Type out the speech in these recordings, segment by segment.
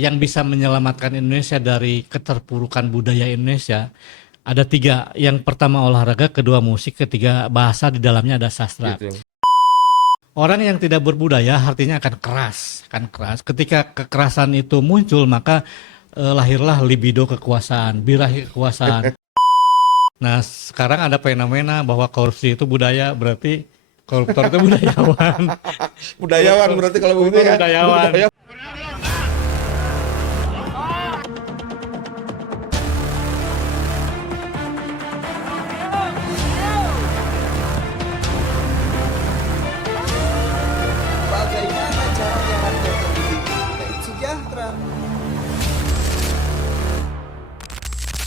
yang bisa menyelamatkan Indonesia dari keterpurukan budaya Indonesia ada tiga. Yang pertama olahraga, kedua musik, ketiga bahasa, di dalamnya ada sastra. Gitu. Orang yang tidak berbudaya artinya akan keras, akan keras. Ketika kekerasan itu muncul, maka lahirlah libido kekuasaan, birahi kekuasaan. Nah, sekarang ada fenomena bahwa korupsi itu budaya, berarti koruptor itu budayawan. Budayawan berarti kalau begitu Koruptor ya. budayawan. Bagaimana caranya rakyat lebih sejahtera?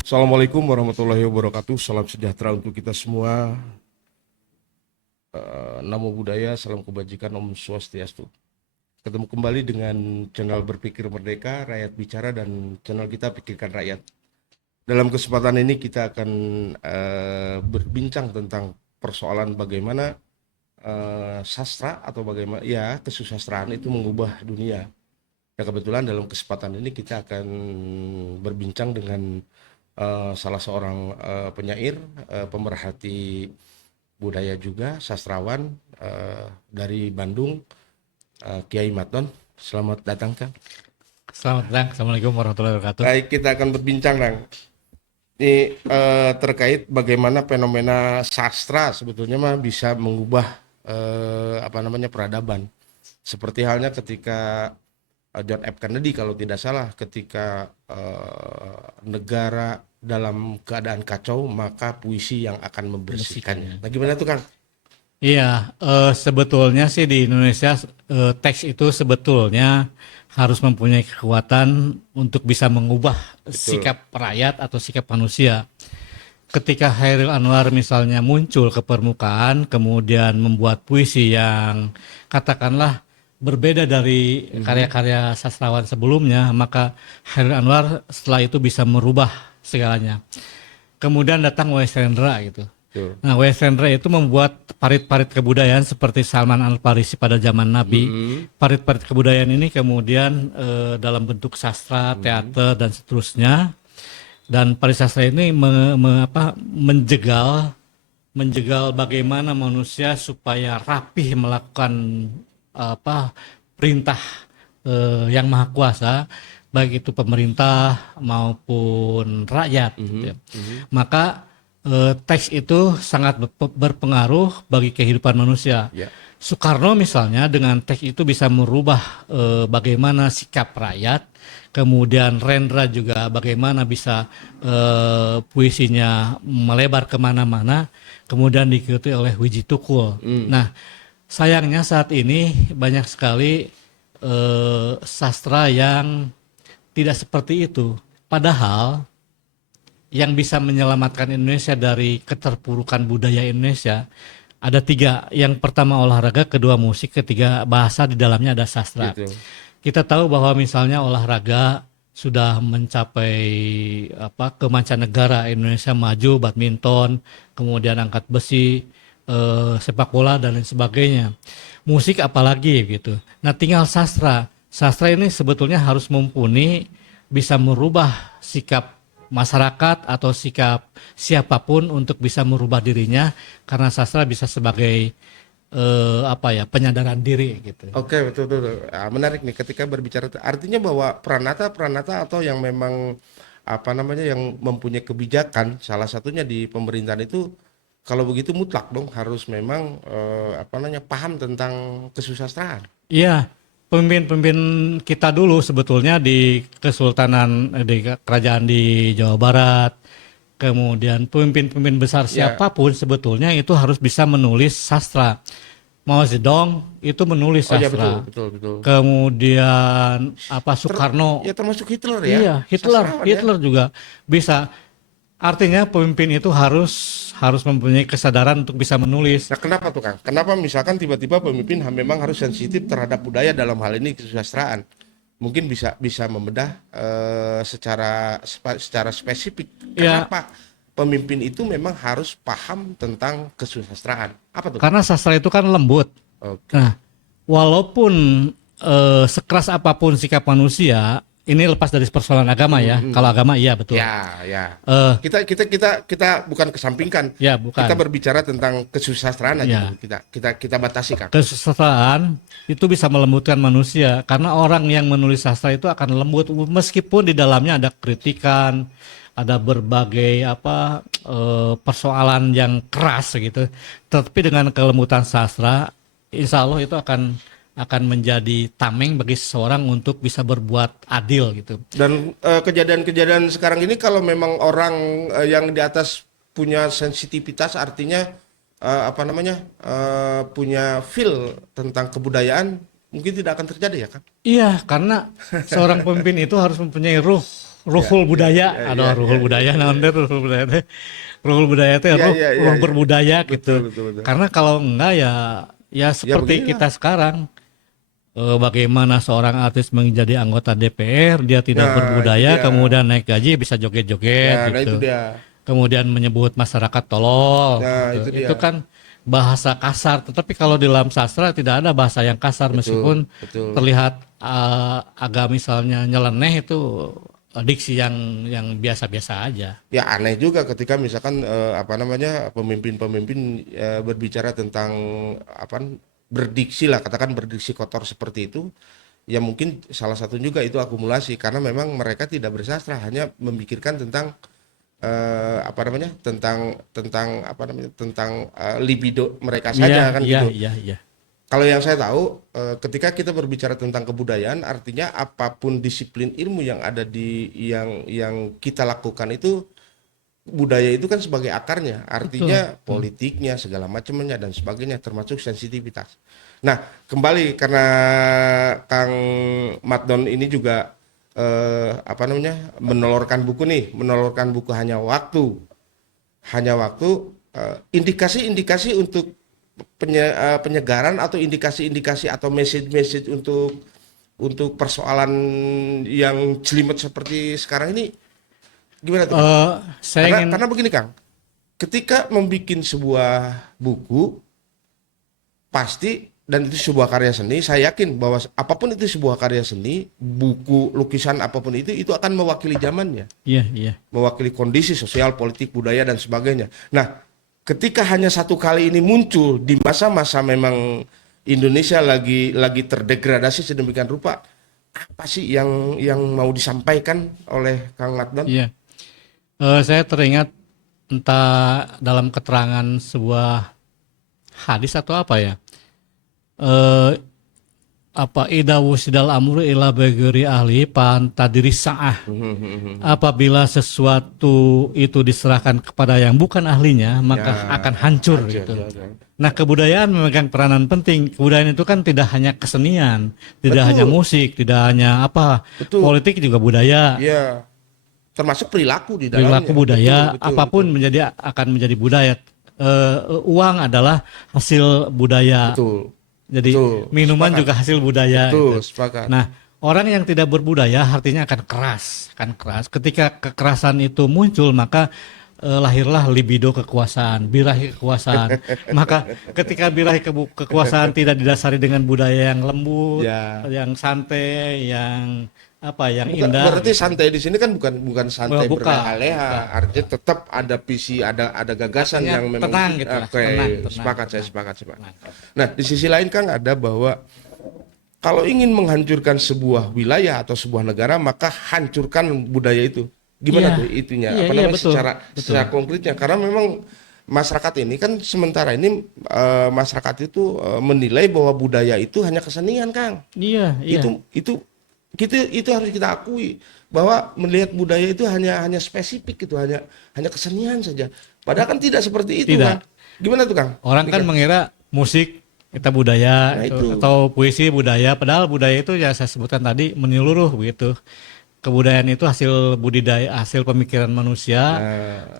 Assalamualaikum warahmatullahi wabarakatuh. Salam sejahtera untuk kita semua. Namo Buddhaya, salam kebajikan, Om Swastiastu. Ketemu kembali dengan channel Berpikir Merdeka, Rakyat Bicara, dan channel kita Pikirkan Rakyat. Dalam kesempatan ini kita akan berbincang tentang persoalan bagaimana sastra atau bagaimana ya kesusastraan itu mengubah dunia. Nah, kebetulan dalam kesempatan ini kita akan berbincang dengan salah seorang penyair, pemerhati budaya juga, sastrawan dari Bandung, Kiai Maton. Selamat datang, Kang. Selamat datang. Assalamualaikum warahmatullahi wabarakatuh. Baik, kita akan berbincang, Kang. Ini terkait bagaimana fenomena sastra sebetulnya mah bisa mengubah peradaban. Seperti halnya ketika John F. Kennedy kalau tidak salah, ketika negara dalam keadaan kacau, maka puisi yang akan membersihkannya. Nah, gimana tuh, Kang? Iya, sebetulnya sih di Indonesia teks itu sebetulnya harus mempunyai kekuatan untuk bisa mengubah sikap rakyat atau sikap manusia. Ketika Chairil Anwar misalnya muncul ke permukaan, kemudian membuat puisi yang katakanlah berbeda dari karya-karya sastrawan sebelumnya, maka Chairil Anwar setelah itu bisa merubah segalanya. Kemudian datang W.S. Rendra gitu. Nah, W.S. Rendra itu membuat parit-parit kebudayaan seperti Salman Al-Farisi pada zaman Nabi. Parit-parit kebudayaan ini kemudian dalam bentuk sastra, teater, dan seterusnya. Dan parit sastra ini menjegal bagaimana manusia supaya rapih melakukan perintah yang maha kuasa, baik itu pemerintah maupun rakyat. Gitu ya. Maka teks itu sangat berpengaruh bagi kehidupan manusia. Soekarno misalnya dengan teks itu bisa merubah bagaimana sikap rakyat. Kemudian Rendra juga bagaimana bisa puisinya melebar kemana-mana. Kemudian diikuti oleh Wiji Tukul. Nah, sayangnya saat ini banyak sekali sastra yang tidak seperti itu. Padahal yang bisa menyelamatkan Indonesia dari keterpurukan budaya Indonesia ada tiga. Yang pertama olahraga, kedua musik, ketiga bahasa, di dalamnya ada sastra. Gitu. Kita tahu bahwa misalnya olahraga sudah mencapai ke mancanegara. Indonesia maju, badminton, kemudian angkat besi, sepak bola, dan lain sebagainya. Musik apalagi gitu. Nah, tinggal sastra. Sastra ini sebetulnya harus mumpuni, bisa merubah sikap masyarakat atau sikap siapapun untuk bisa merubah dirinya, karena sastra bisa sebagai penyadaran diri gitu. Oke, betul. Menarik nih ketika berbicara, artinya bahwa peranata atau yang memang yang mempunyai kebijakan, salah satunya di pemerintahan itu, kalau begitu mutlak dong harus memang paham tentang kesusastraan. Iya, pemimpin-pemimpin kita dulu sebetulnya di Kesultanan, di kerajaan di Jawa Barat, kemudian pemimpin-pemimpin besar siapapun sebetulnya itu harus bisa menulis sastra. Mao Zedong itu menulis sastra. Oh, ya, betul. Kemudian Soekarno. Ya termasuk Hitler ya. Iya, Hitler juga bisa. Artinya pemimpin itu harus mempunyai kesadaran untuk bisa menulis. Nah, kenapa tuh, Kang? Kenapa misalkan tiba-tiba pemimpin memang harus sensitif terhadap budaya, dalam hal ini kesusastraan? Mungkin bisa membedah secara spesifik. Kenapa pemimpin itu memang harus paham tentang kesusastraan? Apa tuh? Karena sastra itu kan lembut. Oke. Nah, walaupun sekeras apapun sikap manusia, ini lepas dari persoalan agama ya. Kalau agama iya betul. Ya, ya. Eh, Kita bukan kesampingkan. ya bukan. Kita berbicara tentang kesusastraan Ya. aja dulu. Kita batasi, Kang. Kesusastraan itu bisa melembutkan manusia karena orang yang menulis sastra itu akan lembut meskipun di dalamnya ada kritikan, ada berbagai persoalan yang keras gitu. Tetapi dengan kelembutan sastra, insya Allah itu akan menjadi tameng bagi seseorang untuk bisa berbuat adil gitu. Dan kejadian-kejadian sekarang ini kalau memang orang yang di atas punya sensitivitas, artinya punya feel tentang kebudayaan, mungkin tidak akan terjadi ya kan? Iya, karena seorang pemimpin itu harus mempunyai ruhul budaya. Ruhul budaya, naon teh ruhul budaya teh? Ruhul budaya teh ruh berbudaya gitu. Betul. Karena kalau enggak ya seperti beginilah. kita sekarang. Bagaimana seorang artis menjadi anggota DPR, dia tidak Nah, berbudaya, itu dia. kemudian naik gaji bisa joget-joget Nah, gitu. itu dia. Kemudian menyebut masyarakat tolol. Nah, gitu. itu dia. Itu kan bahasa kasar, tetapi kalau di dalam sastra tidak ada bahasa yang kasar meskipun betul. terlihat agak misalnya nyeleneh itu diksi yang biasa-biasa aja. Ya aneh juga ketika misalkan pemimpin-pemimpin berbicara tentang berdiksi lah, katakan berdiksi kotor seperti itu. Ya mungkin salah satu juga itu akumulasi karena memang mereka tidak bersastra, hanya memikirkan tentang libido mereka saja kan gitu. Iya. Kalau yang saya tahu, ketika kita berbicara tentang kebudayaan, artinya apapun disiplin ilmu yang ada yang kita lakukan itu, budaya itu kan sebagai akarnya, artinya politiknya, segala macamnya dan sebagainya, termasuk sensitivitas. Nah, kembali karena Kang Matdon ini juga menolorkan buku hanya waktu, indikasi-indikasi untuk penyegaran atau indikasi-indikasi atau message untuk persoalan yang jelimet seperti sekarang ini gimana tuh? Karena begini Kang, ketika membuat sebuah buku pasti, dan itu sebuah karya seni, saya yakin bahwa apapun itu sebuah karya seni, buku, lukisan, apapun itu akan mewakili zamannya. Iya. Mewakili kondisi sosial, politik, budaya dan sebagainya. Nah, ketika hanya satu kali ini muncul di masa-masa memang Indonesia lagi terdegradasi sedemikian rupa, apa sih yang mau disampaikan oleh Kang Matdon? Iya. Saya teringat entah dalam keterangan sebuah hadis atau apa ya. Ida wusidal amru ila bagiri ahli pantadiri sa'ah. Apabila sesuatu itu diserahkan kepada yang bukan ahlinya, maka akan hancur gitu. Nah, kebudayaan memegang peranan penting. Kebudayaan itu kan tidak hanya kesenian, tidak hanya musik, tidak hanya politik juga budaya. Iya. Termasuk perilaku di dalamnya. Perilaku budaya, Betul. apapun akan menjadi budaya. Uang adalah hasil budaya. Betul. Jadi minuman juga hasil budaya. Betul, gitu. sepakat. Nah, orang yang tidak berbudaya artinya akan keras. Ketika kekerasan itu muncul, maka lahirlah libido kekuasaan, birahi kekuasaan. Maka ketika birahi kekuasaan tidak didasari dengan budaya yang lembut, yang santai, yang indah. Berarti santai di sini kan bukan santai berleha-leha, bukan. artinya tetap ada visi, ada gagasan Artinya yang memang tenang gitu lah, tenang. Saya sepakat. Nah, di sisi lain Kang ada bahwa kalau ingin menghancurkan sebuah wilayah atau sebuah negara, maka hancurkan budaya itu. Gimana tuh itunya? Betul. Secara konkretnya, karena memang masyarakat ini kan sementara ini masyarakat itu menilai bahwa budaya itu hanya kesenian, Kang. Iya. Itu harus kita akui bahwa melihat budaya itu hanya spesifik, itu hanya kesenian saja. Padahal kan tidak seperti itu. Tidak. Kan? Gimana tuh Kang? Orang kan mengira musik itu budaya, atau puisi budaya, padahal budaya itu ya saya sebutkan tadi menyeluruh begitu. Kebudayaan itu hasil budidaya, hasil pemikiran manusia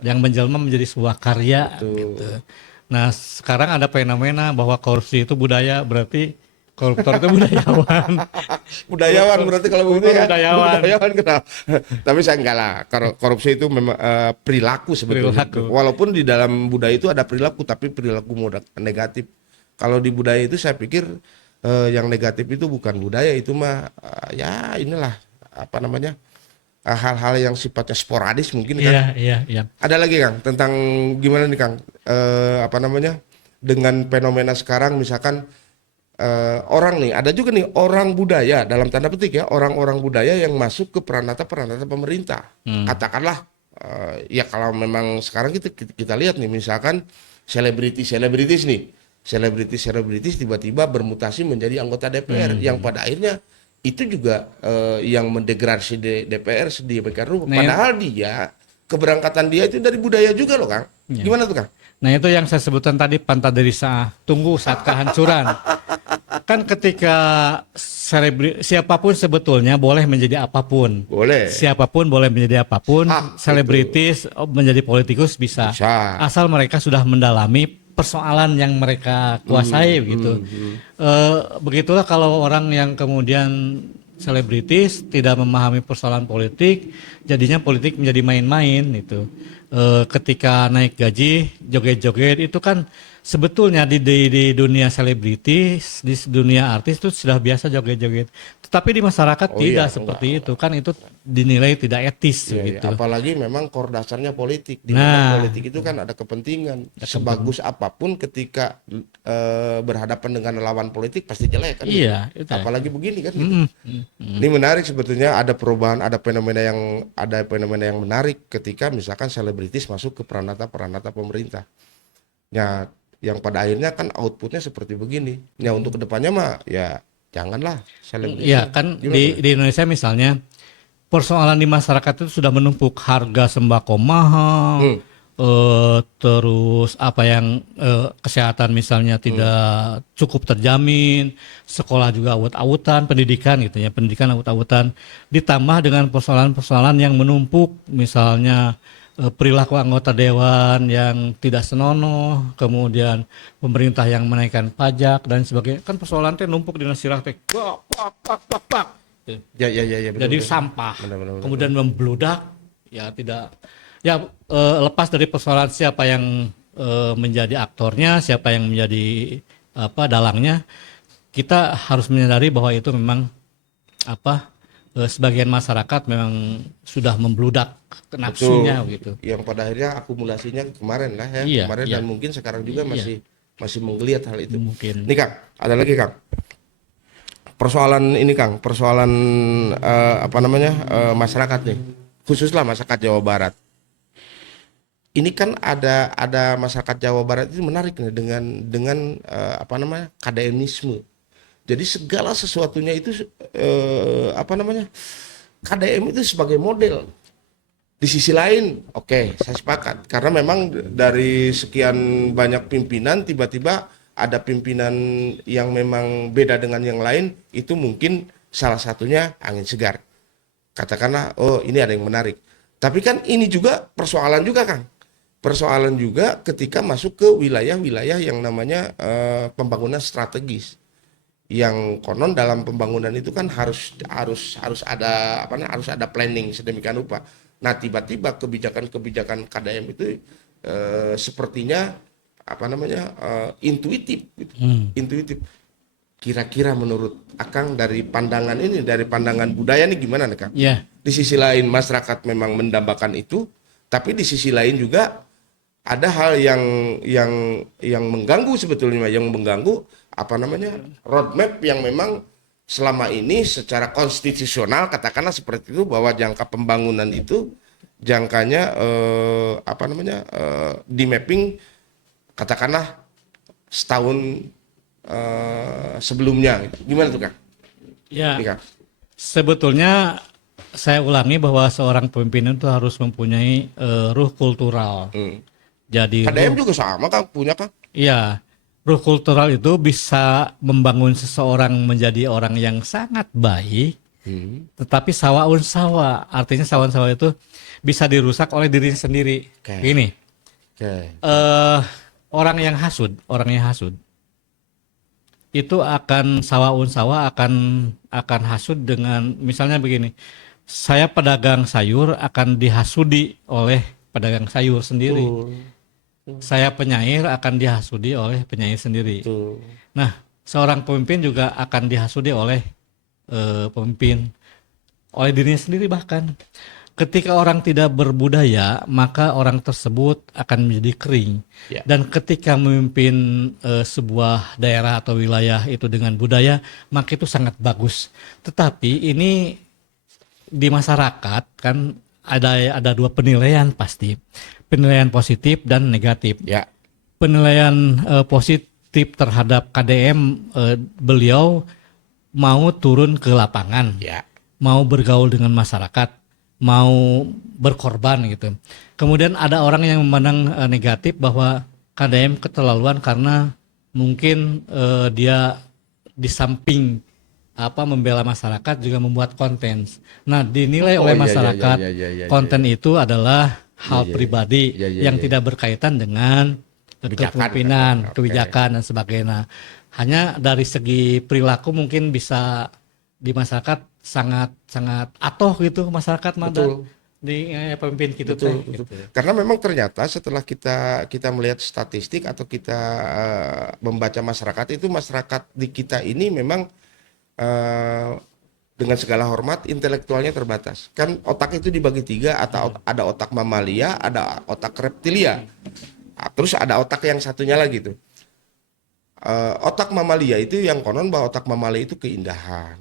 yang menjelma menjadi sebuah karya. Gitu. Nah, sekarang ada fenomena bahwa korupsi itu budaya, berarti koruptor itu budayawan. Budayawan berarti kalau begitu ya. Budayawan kenapa? Tapi saya enggak lah. Korupsi itu memang perilaku sebetulnya. Walaupun di dalam budaya itu ada perilaku, tapi perilaku negatif. Kalau di budaya itu saya pikir yang negatif itu bukan budaya, itu mah ya inilah apa namanya hal-hal yang sifatnya sporadis mungkin kan. Iya, iya, iya. Ada lagi Kang tentang gimana nih Kang apa namanya dengan fenomena sekarang misalkan orang nih ada juga nih orang budaya dalam tanda petik ya orang-orang budaya yang masuk ke peranata-peranata pemerintah. Katakanlah ya kalau memang sekarang kita lihat nih misalkan selebritis nih selebritis tiba-tiba bermutasi menjadi anggota DPR yang pada akhirnya itu juga yang mendegradasi DPR sedemikian rupa. Nah, Padahal dia keberangkatan dia itu dari budaya juga loh Kang. Gimana tuh Kang? Nah itu yang saya sebutkan tadi pantadrisa, tunggu saat kehancuran. Kan ketika siapapun sebetulnya boleh menjadi apapun. Boleh. Siapapun boleh menjadi apapun. Selebritis menjadi politikus bisa. Asal mereka sudah mendalami persoalan yang mereka kuasai begitu. Begitulah kalau orang yang kemudian selebritis tidak memahami persoalan politik, jadinya politik menjadi main-main itu. Ketika naik gaji, joget-joget itu kan sebetulnya di dunia selebritis, di dunia artis itu sudah biasa joget-joget. Tetapi di masyarakat tidak seperti itu, kan itu dinilai tidak etis gitu. Apalagi memang core dasarnya politik. Di mana politik itu kan ada kepentingan. Sebagus apapun ketika berhadapan dengan lawan politik pasti jelek kan. Iya, gitu. Apalagi begini kan. Gitu. Ini menarik sebetulnya ada perubahan, ada fenomena yang menarik ketika misalkan selebritis masuk ke peranata pemerintah. Ya, yang pada akhirnya kan outputnya seperti begini. Ya untuk kedepannya mah ya janganlah selebritis. Iya kan di Indonesia misalnya persoalan di masyarakat itu sudah menumpuk harga sembako mahal, terus apa yang kesehatan misalnya tidak cukup terjamin, sekolah juga awut-awutan, pendidikan gitu ya, pendidikan awut-awutan, ditambah dengan persoalan-persoalan yang menumpuk misalnya perilaku anggota dewan yang tidak senonoh, kemudian pemerintah yang menaikkan pajak dan sebagainya, kan persoalan teh numpuk di nasirah teh, pak. Ya, jadi sampah, benar. kemudian membludak, ya tidak, ya lepas dari persoalan siapa yang menjadi aktornya, siapa yang menjadi dalangnya, kita harus menyadari bahwa itu memang sebagian masyarakat memang sudah membludak nafsunya gitu. Yang pada akhirnya akumulasinya kemarin lah ya, dan mungkin sekarang juga masih menggeliat hal itu. Mungkin. Nih Kang, ada lagi Kang. Persoalan ini Kang, masyarakat nih, khususlah masyarakat Jawa Barat. Ini kan ada masyarakat Jawa Barat itu menarik nih dengan KDMisme. Jadi segala sesuatunya itu KDM itu sebagai model. Di sisi lain, saya sepakat karena memang dari sekian banyak pimpinan tiba-tiba ada pimpinan yang memang beda dengan yang lain, itu mungkin salah satunya angin segar. Katakanlah, ini ada yang menarik. Tapi kan ini juga persoalan juga Kang. Persoalan juga ketika masuk ke wilayah-wilayah yang namanya pembangunan strategis. Yang konon dalam pembangunan itu kan harus ada planning sedemikian rupa. Nah, tiba-tiba kebijakan KDM itu sepertinya intuitif gitu. Intuitif. Kira-kira menurut Akang dari pandangan budaya nih gimana nih Kang? Yeah. Di sisi lain masyarakat memang mendambakan itu, tapi di sisi lain juga ada hal yang mengganggu sebetulnya, roadmap yang memang selama ini secara konstitusional katakanlah seperti itu, bahwa jangka pembangunan itu jangkanya di mapping katakanlah setahun sebelumnya. Gimana tuh Kang? Ya, sebetulnya saya ulangi bahwa seorang pemimpin itu harus mempunyai ruh kultural. Jadi KDM juga sama Kang, punya Kang? Iya, ruh kultural itu bisa membangun seseorang menjadi orang yang sangat baik, tetapi sawaun sawa, artinya sawaun sawa itu bisa dirusak oleh diri sendiri. Gini, orang yang hasud itu akan sawaun sawa akan hasud dengan misalnya begini, saya pedagang sayur akan dihasudi oleh pedagang sayur sendiri. Saya penyair akan dihasudi oleh penyair sendiri. Nah, seorang pemimpin juga akan dihasudi oleh pemimpin. oleh dirinya sendiri bahkan. Ketika orang tidak berbudaya, maka orang tersebut akan menjadi kering. Ya. Dan ketika memimpin sebuah daerah atau wilayah itu dengan budaya, maka itu sangat bagus. Tetapi ini di masyarakat kan ada dua penilaian pasti. Penilaian positif dan negatif. Ya. Penilaian positif terhadap KDM, beliau mau turun ke lapangan, Ya. mau bergaul dengan masyarakat, mau berkorban gitu. Kemudian ada orang yang memandang negatif bahwa KDM keterlaluan karena mungkin dia di samping membela masyarakat juga membuat konten. Nah, dinilai oleh masyarakat konten itu adalah hal pribadi yang tidak berkaitan dengan kepemimpinan, kebijakan dan sebagainya. Hanya dari segi perilaku mungkin bisa di masyarakat sangat atoh gitu masyarakat Betul. di pemimpin gitu Betul, teh. betul. Gitu. Karena memang ternyata setelah kita melihat statistik atau kita membaca masyarakat itu, masyarakat di kita ini memang dengan segala hormat intelektualnya terbatas. Kan otak itu dibagi tiga, atau ada otak mamalia, ada otak reptilia, terus ada otak yang satunya lagi tuh. Otak mamalia itu yang konon bahwa otak mamalia itu keindahan,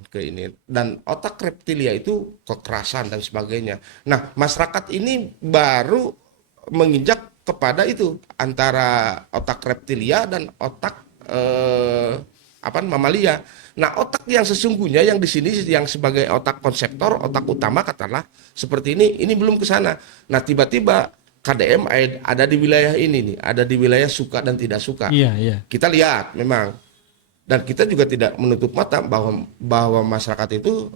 dan otak reptilia itu kekerasan dan sebagainya. Nah, masyarakat ini baru menginjak kepada itu antara otak reptilia dan otak mamalia. Nah, otak yang sesungguhnya yang di sini yang sebagai otak konseptor, otak utama katakanlah seperti ini belum ke sana. Nah, tiba-tiba KDM ada di wilayah ini nih, ada di wilayah suka dan tidak suka. Iya. Kita lihat memang, dan kita juga tidak menutup mata bahwa masyarakat itu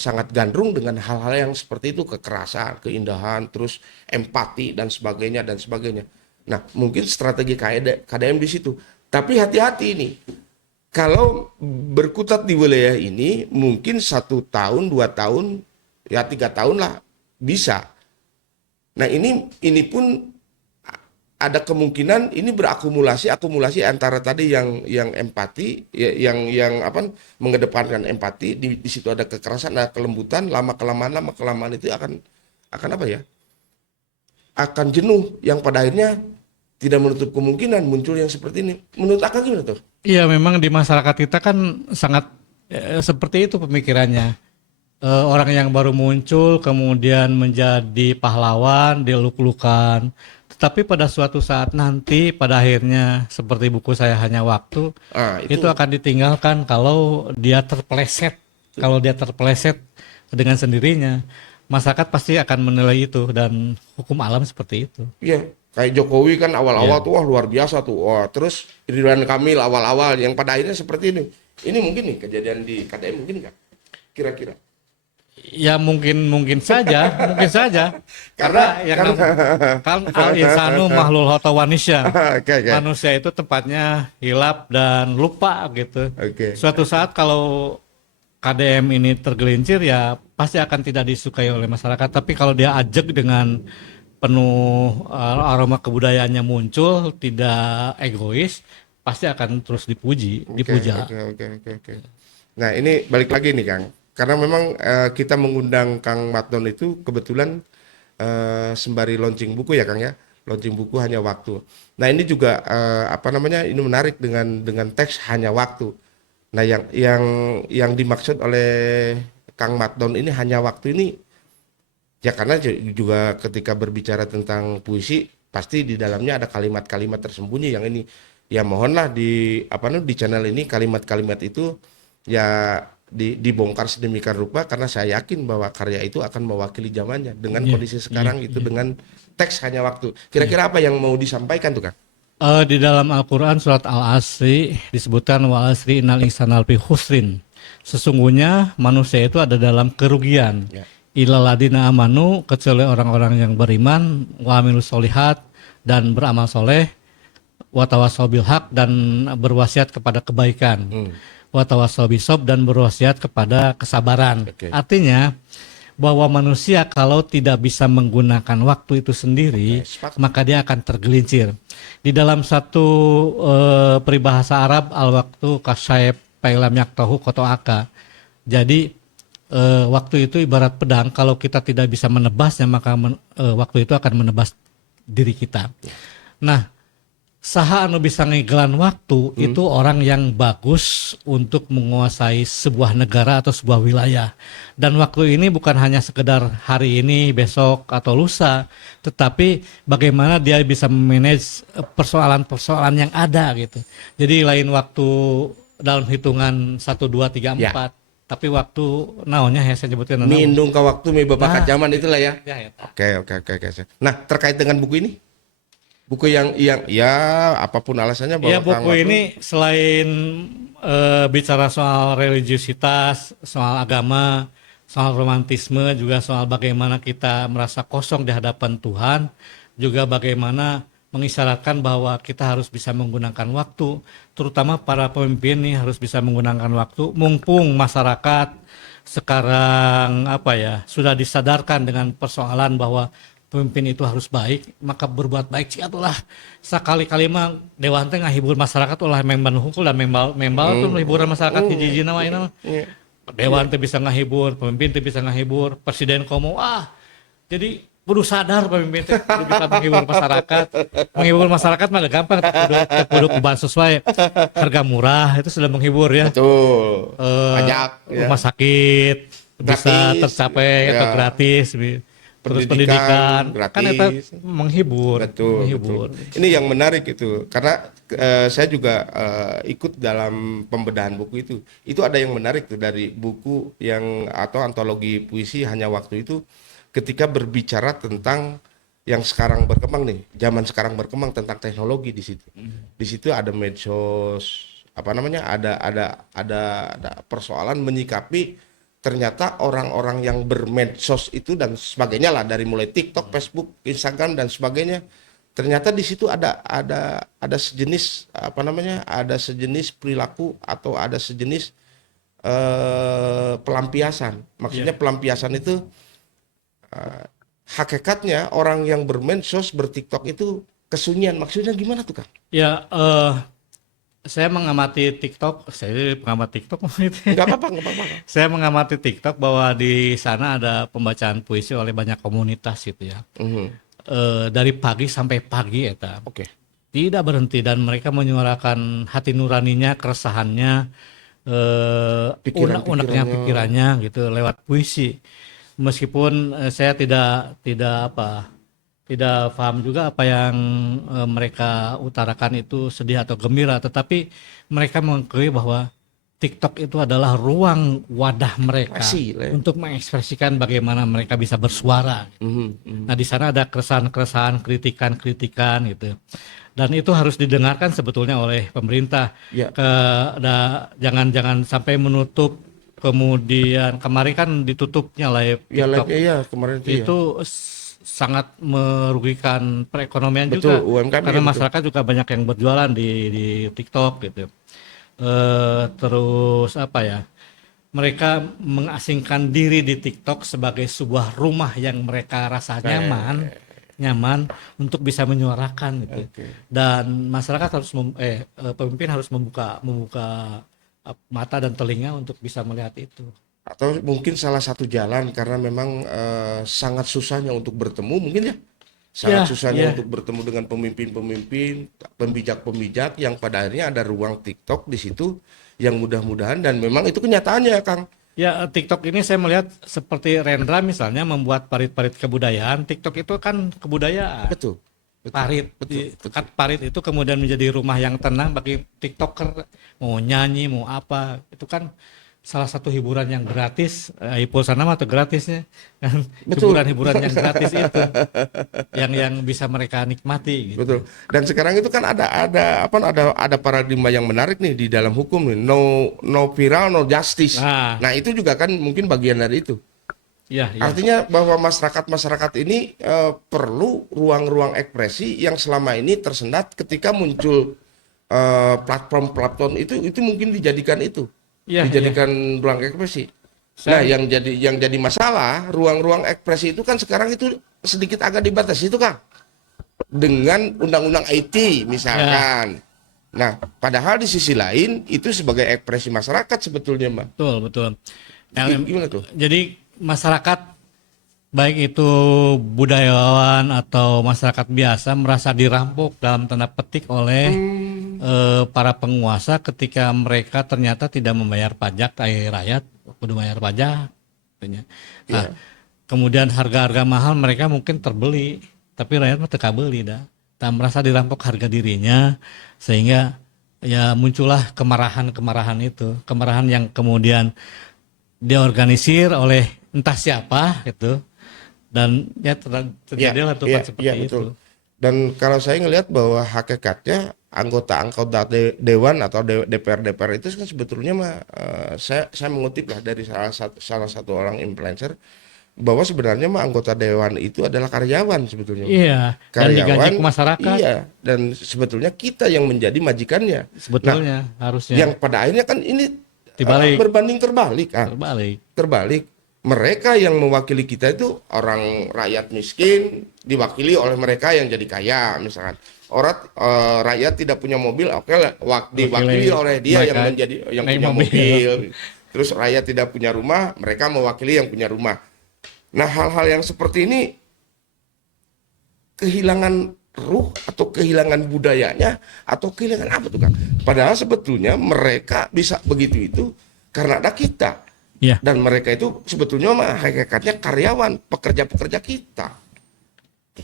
sangat gandrung dengan hal-hal yang seperti itu, kekerasan, keindahan, terus empati dan sebagainya dan sebagainya. Nah, mungkin strategi KDM di situ. Tapi hati-hati ini, kalau berkutat di wilayah ini, mungkin 1 tahun, 2 tahun, ya 3 tahun lah bisa. Nah, ini pun ada kemungkinan ini berakumulasi antara tadi yang empati, yang mengedepankan empati, di situ ada kekerasan, ada kelembutan, lama kelamaan itu akan apa ya? Akan jenuh, yang pada akhirnya tidak menutup kemungkinan muncul yang seperti ini. Menurut Akang gimana tuh? Iya, memang di masyarakat kita kan sangat seperti itu pemikirannya. Orang yang baru muncul kemudian menjadi pahlawan, diluk-lukan. Tetapi pada suatu saat nanti, pada akhirnya seperti buku saya Hanya Waktu, itu akan ditinggalkan kalau dia terpeleset. Kalau dia terpeleset dengan sendirinya, masyarakat pasti akan menilai itu, dan hukum alam seperti itu. Iya, kayak Jokowi kan awal-awal tuh wah luar biasa tuh. Wah, terus Ridwan Kamil awal-awal yang pada akhirnya seperti ini. Ini mungkin nih kejadian di KDM mungkin nggak? Kira-kira? Ya mungkin saja. Karena kan al insanu makhlul khata wa nisyan. Okay. Manusia itu tempatnya hilap dan lupa gitu. Okay. Suatu saat kalau KDM ini tergelincir, ya pasti akan tidak disukai oleh masyarakat. Tapi kalau dia ajak dengan penuh aroma kebudayaannya muncul, tidak egois, pasti akan terus dipuja. Oke. Nah, ini balik lagi nih Kang. Karena memang kita mengundang Kang Matnon itu kebetulan sembari launching buku ya Kang ya, launching buku Hanya Waktu. Nah, ini juga ini menarik dengan teks Hanya Waktu. Nah, yang dimaksud oleh Kang Matnon ini hanya waktu ini ya, karena juga ketika berbicara tentang puisi pasti di dalamnya ada kalimat-kalimat tersembunyi yang ini ya, mohonlah di channel ini kalimat-kalimat itu ya dibongkar sedemikian rupa, karena saya yakin bahwa karya itu akan mewakili zamannya dengan kondisi sekarang dengan teks Hanya Waktu. Kira-kira apa yang mau disampaikan tuh Kang? Di dalam Al-Quran surat Al-Asri disebutkan wa asri innal insana lafi khusrin. Sesungguhnya manusia itu ada dalam kerugian. Illal ladina amanu, kecuali orang-orang yang beriman, wa amilus solihat, dan beramal soleh, wa tawassaw bil haq, dan berwasiat kepada kebaikan. Wa tawassaw bisob, dan berwasiat kepada kesabaran. Artinya bahwa manusia kalau tidak bisa menggunakan waktu itu sendiri, maka dia akan tergelincir. Di dalam satu peribahasa Arab, al-waktu kasyayb pailam yaktahu kotoaka. Jadi waktu itu ibarat pedang, kalau kita tidak bisa menebasnya maka waktu itu akan menebas diri kita. Nah, saha anu bisa ngegelan waktu itu orang yang bagus untuk menguasai sebuah negara atau sebuah wilayah. Dan waktu ini bukan hanya sekedar hari ini, besok atau lusa, tetapi bagaimana dia bisa memanage persoalan-persoalan yang ada gitu. Jadi lain waktu dalam hitungan 1 2 3 4, Ya. tapi waktu naonnya ya saya nyebutkan Mindung ke waktu, mi babakat zaman itulah ya. Ya, ya. Oke. Nah, terkait dengan buku ini? Buku yang ya apapun alasannya bahwa Ya, Kang buku Waktu- ini selain bicara soal religiusitas, soal agama, soal romantisme, juga soal bagaimana kita merasa kosong di hadapan Tuhan, juga bagaimana mengisyaratkan bahwa kita harus bisa menggunakan waktu, terutama para pemimpin nih harus bisa menggunakan waktu, mumpung masyarakat sekarang sudah disadarkan dengan persoalan bahwa pemimpin itu harus baik, maka berbuat baik sih atulah sekali-kali mah dewan teh ngahibur masyarakat ulah memban hukul dan membal tuh hiburan masyarakat hiji-hijina mah ini mah. Dewan teh bisa ngahibur, pemimpin teh bisa ngahibur, presiden komo jadi kudu sadar pemimpin teh kudu bisa menghibur masyarakat. Menghibur masyarakat mah gampang, kudu kuban sesuai harga murah itu sudah menghibur ya. Betul. Pajak ya. Rumah sakit bisa Gratis, tercapai atau ya. gratis. Terus pendidikan kan gratis. itu menghibur. Betul. Ini yang menarik itu karena saya juga ikut dalam pembedahan buku itu. Itu ada yang menarik tuh dari buku yang atau antologi puisi Hanya Waktu itu ketika berbicara tentang yang sekarang berkembang nih, zaman sekarang berkembang tentang teknologi di situ. Di situ ada medsos, ada persoalan menyikapi ternyata orang-orang yang bermedsos itu dan sebagainya lah, dari mulai TikTok, Facebook, Instagram dan sebagainya, ternyata di situ ada sejenis ada sejenis perilaku atau ada sejenis pelampiasan. Maksudnya pelampiasan itu hakikatnya orang yang bermedsos, bertiktok itu kesunyian. Maksudnya gimana tuh, Kang? Ya, saya mengamati TikTok, saya pengamat TikTok. Nggak apa-apa. Saya mengamati TikTok bahwa di sana ada pembacaan puisi oleh banyak komunitas gitu ya. Dari pagi sampai pagi eta. Oke. Tidak berhenti dan mereka menyuarakan hati nuraninya, keresahannya, unek-uneknya pikirannya gitu lewat puisi. Meskipun saya tidak paham juga apa yang mereka utarakan itu sedih atau gembira, tetapi mereka mengakui bahwa TikTok itu adalah ruang wadah mereka untuk mengekspresikan bagaimana mereka bisa bersuara. Nah, di sana ada keresahan-keresahan, kritikan-kritikan gitu. Dan itu harus didengarkan sebetulnya oleh pemerintah. Ya. Jangan sampai menutup. Kemudian kemarin kan ditutupnya live TikTok. Ya, kemarin itu sangat merugikan perekonomian betul, juga, UMKM karena ya, masyarakat juga banyak yang berjualan di TikTok gitu. Terus mereka mengasingkan diri di TikTok sebagai sebuah rumah yang mereka rasa nyaman untuk bisa menyuarakan gitu. Dan masyarakat harus pemimpin harus membuka mata dan telinga untuk bisa melihat itu. Atau mungkin salah satu jalan karena memang sangat susahnya untuk bertemu mungkin ya. Sangat susahnya untuk bertemu dengan pemimpin-pemimpin, pembijak-pembijak yang pada akhirnya ada ruang TikTok di situ yang mudah-mudahan dan memang itu kenyataannya, Kang. Ya, TikTok ini saya melihat seperti Rendra misalnya membuat parit-parit kebudayaan. TikTok itu kan kebudayaan. Betul. Parit itu kemudian menjadi rumah yang tenang bagi TikToker, mau nyanyi mau apa, itu kan salah satu hiburan yang gratis. Pulsa nama atau gratisnya kan, hiburan yang gratis itu yang bisa mereka nikmati gitu. Betul. Dan sekarang itu kan ada paradigma yang menarik nih di dalam hukum nih, no viral no justice. Nah itu juga kan mungkin bagian dari itu. Ya. Artinya bahwa masyarakat ini perlu ruang-ruang ekspresi yang selama ini tersendat ketika muncul platform-platform itu mungkin dijadikan ruang ekspresi. Nah, yang jadi masalah ruang-ruang ekspresi itu kan sekarang itu sedikit agak dibatasi itu, Kang. Dengan undang-undang IT misalkan. Nah, padahal di sisi lain itu sebagai ekspresi masyarakat sebetulnya, Mbak. Betul. Gimana tuh? Jadi masyarakat baik itu budayawan atau masyarakat biasa merasa dirampok dalam tanda petik oleh para penguasa ketika mereka ternyata tidak membayar pajak rakyat, kudu bayar pajak. Katanya. Nah, kemudian harga-harga mahal mereka mungkin terbeli, tapi rakyat mah teu kabeli dah. Tak merasa dirampok harga dirinya sehingga ya muncullah kemarahan-kemarahan itu, kemarahan yang kemudian diorganisir oleh entah siapa gitu dan ya terjadilah tuh seperti itu. Betul. Dan kalau saya ngelihat bahwa hakikatnya anggota dewan atau DPR itu kan sebetulnya mah saya mengutip lah dari salah satu orang influencer bahwa sebenarnya mah anggota dewan itu adalah karyawan sebetulnya. Iya, dan digaji ke masyarakat. Iya, dan sebetulnya kita yang menjadi majikannya. Sebetulnya harusnya. Yang pada akhirnya kan ini Dibalik. berbanding terbalik. Terbalik. Mereka yang mewakili kita itu orang rakyat miskin diwakili oleh mereka yang jadi kaya misalkan. Rakyat tidak punya mobil, oke lah, diwakili oleh dia yang punya mobil. Terus rakyat tidak punya rumah, mereka mewakili yang punya rumah. Nah, hal-hal yang seperti ini kehilangan ruh atau kehilangan budayanya atau kehilangan apa tuh Kang? Padahal sebetulnya mereka bisa begitu itu karena ada kita. Ya. Dan mereka itu sebetulnya mah hakikatnya karyawan, pekerja-pekerja kita.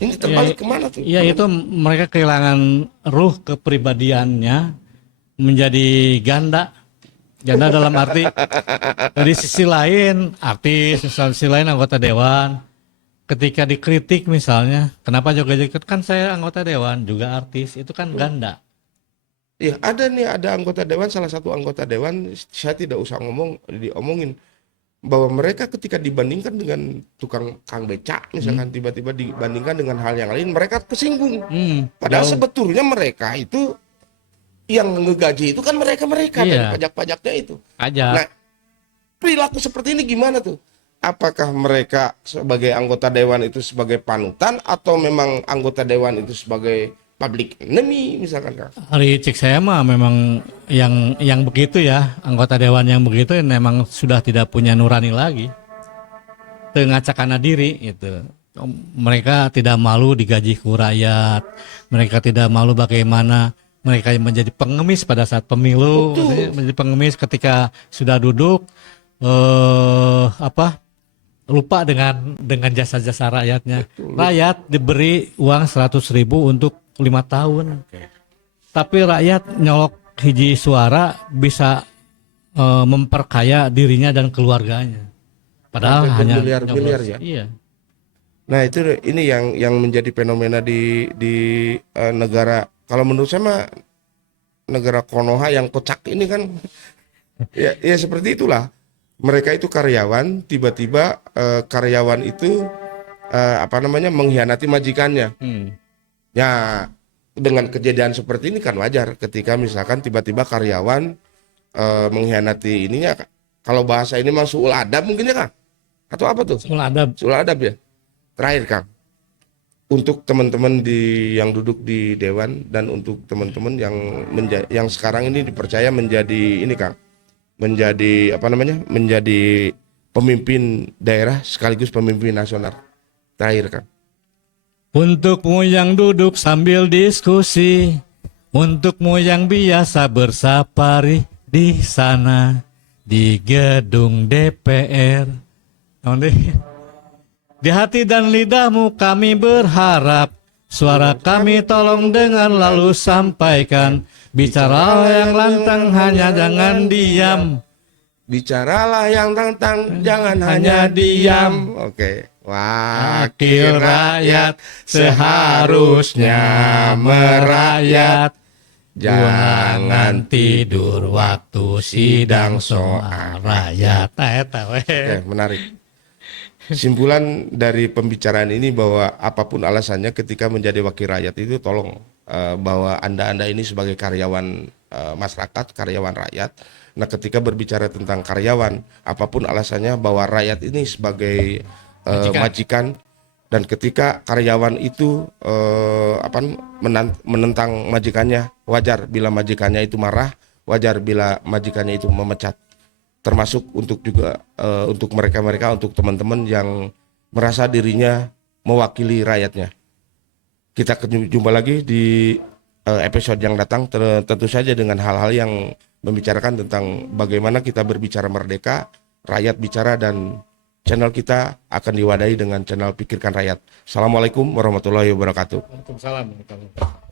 Ini terbalik kemana tuh? Iya, itu mereka kehilangan ruh kepribadiannya menjadi ganda. Ganda dalam arti dari sisi lain artis, sisi lain anggota dewan. Ketika dikritik misalnya, kenapa joget-joget kan saya anggota dewan juga artis, itu kan ganda. Iya, ada anggota dewan, salah satu anggota dewan, saya tidak usah diomongin bahwa mereka ketika dibandingkan dengan tukang kang becak misalkan tiba-tiba dibandingkan dengan hal yang lain, mereka kesinggung. Padahal sebetulnya mereka itu yang ngegaji itu kan mereka dari pajak-pajaknya itu. Nah, perilaku seperti ini gimana tuh? Apakah mereka sebagai anggota dewan itu sebagai panutan atau memang anggota dewan itu sebagai public enemy misalkan Kak? Hari cek saya mah memang yang begitu ya, anggota dewan yang begitu memang sudah tidak punya nurani lagi. Tengacakana diri itu. Mereka tidak malu digaji ku rakyat. Mereka tidak malu bagaimana mereka menjadi pengemis pada saat pemilu, menjadi pengemis ketika sudah duduk lupa dengan jasa-jasa rakyatnya. Rakyat diberi uang 100.000 untuk 5 tahun. Tapi rakyat nyolok hiji suara bisa memperkaya dirinya dan keluarganya. Padahal hanya miliar ya. Iya. Nah, ini yang menjadi fenomena di negara, kalau menurut saya mah negara Konoha yang kocak ini kan ya seperti itulah. Mereka itu karyawan, tiba-tiba karyawan itu mengkhianati majikannya. Ya, dengan kejadian seperti ini kan wajar ketika misalkan tiba-tiba karyawan mengkhianati ininya. Kalau bahasa ini mah suul adab mungkin ya Kang? Atau apa tuh? Suul adab. Suul adab ya. Terakhir Kang, untuk teman-teman yang duduk di dewan dan untuk teman-teman yang sekarang ini dipercaya menjadi ini Kang, menjadi menjadi pemimpin daerah sekaligus pemimpin nasional. Terakhir Kang. Untukmu yang duduk sambil diskusi, untukmu yang biasa bersapari di sana di gedung DPR. Di hati dan lidahmu kami berharap, suara kami tolong dengar lalu sampaikan. Bicaralah yang lantang, hanya jangan diam. Bicaralah yang lantang, jangan hanya diam. Oke. Wakil rakyat seharusnya merayat. Jangan tidur waktu sidang soal rakyat. Oke, menarik. Simpulan dari pembicaraan ini bahwa apapun alasannya ketika menjadi wakil rakyat itu tolong bahwa Anda ini sebagai karyawan masyarakat, karyawan rakyat. Nah, ketika berbicara tentang karyawan, apapun alasannya bahwa rakyat ini sebagai majikan, dan ketika karyawan itu menentang majikannya, wajar bila majikannya itu marah, wajar bila majikannya itu memecat. termasuk untuk juga untuk mereka-mereka, untuk teman-teman yang merasa dirinya mewakili rakyatnya. Kita jumpa lagi di episode yang datang, tentu saja dengan hal-hal yang membicarakan tentang bagaimana kita berbicara merdeka, rakyat bicara, dan channel kita akan diwadahi dengan channel Pikirkan Rakyat. Assalamualaikum warahmatullahi wabarakatuh. Waalaikumsalam.